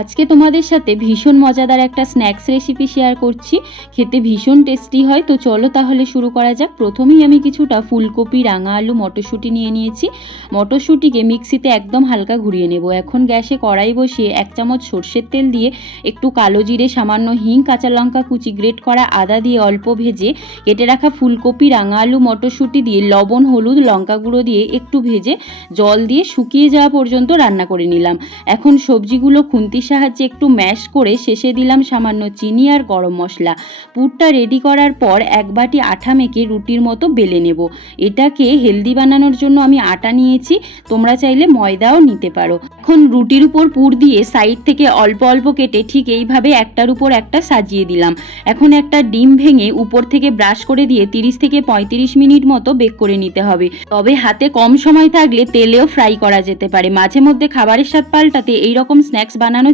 আজকে তোমাদের সাথে ভীষণ মজাদার একটা স্ন্যাক্স রেসিপি শেয়ার করছি। খেতে ভীষণ টেস্টি হয়। তো চলো তাহলে শুরু করা যাক। প্রথমেই আমি কিছুটা ফুলকপি, রাঙা আলু, মটরশুঁটি নিয়ে নিয়েছি। মটরশুঁটিকে মিক্সিতে একদম হালকা ঘুরিয়ে নেব। এখন গ্যাসে কড়াই বসিয়ে 1 চামচ সর্ষের তেল দিয়ে একটু কালো জিরে, সামান্য হিং, কাঁচা লঙ্কা কুচি, গ্রেট করা আদা দিয়ে অল্প ভেজে কেটে রাখা ফুলকপি, রাঙা আলু, মটরশুঁটি দিয়ে লবণ, হলুদ, লঙ্কা গুঁড়ো দিয়ে একটু ভেজে জল দিয়ে শুকিয়ে যাওয়া পর্যন্ত রান্না করে নিলাম। এখন সবজিগুলো খুন্তির সাহায্যে একটু ম্যাশ করে শেষে দিলাম সামান্য চিনি আর গরম মশলা। পুরটা রেডি করার পর 1 বাটি আটা মেখে রুটির মতো বেলে নেব। এটাকে হেলদি বানানোর জন্য আমি আটা নিয়েছি, তোমরা চাইলে ময়দাও নিতে পারো। এখন রুটির উপর পুর দিয়ে সাইড থেকে অল্প অল্প কেটে ঠিক এইভাবে একটার উপর একটা সাজিয়ে দিলাম। এখন একটা ডিম ভেঙে উপর থেকে ব্রাশ করে দিয়ে 30 থেকে 35 মিনিট মতো বেক করে নিতে হবে। তবে হাতে কম সময় থাকলে তেলেও ফ্রাই করা যেতে পারে। মাঝে মধ্যে খাবারের স্বাদ পাল্টাতে এইরকম স্ন্যাক্স বানানো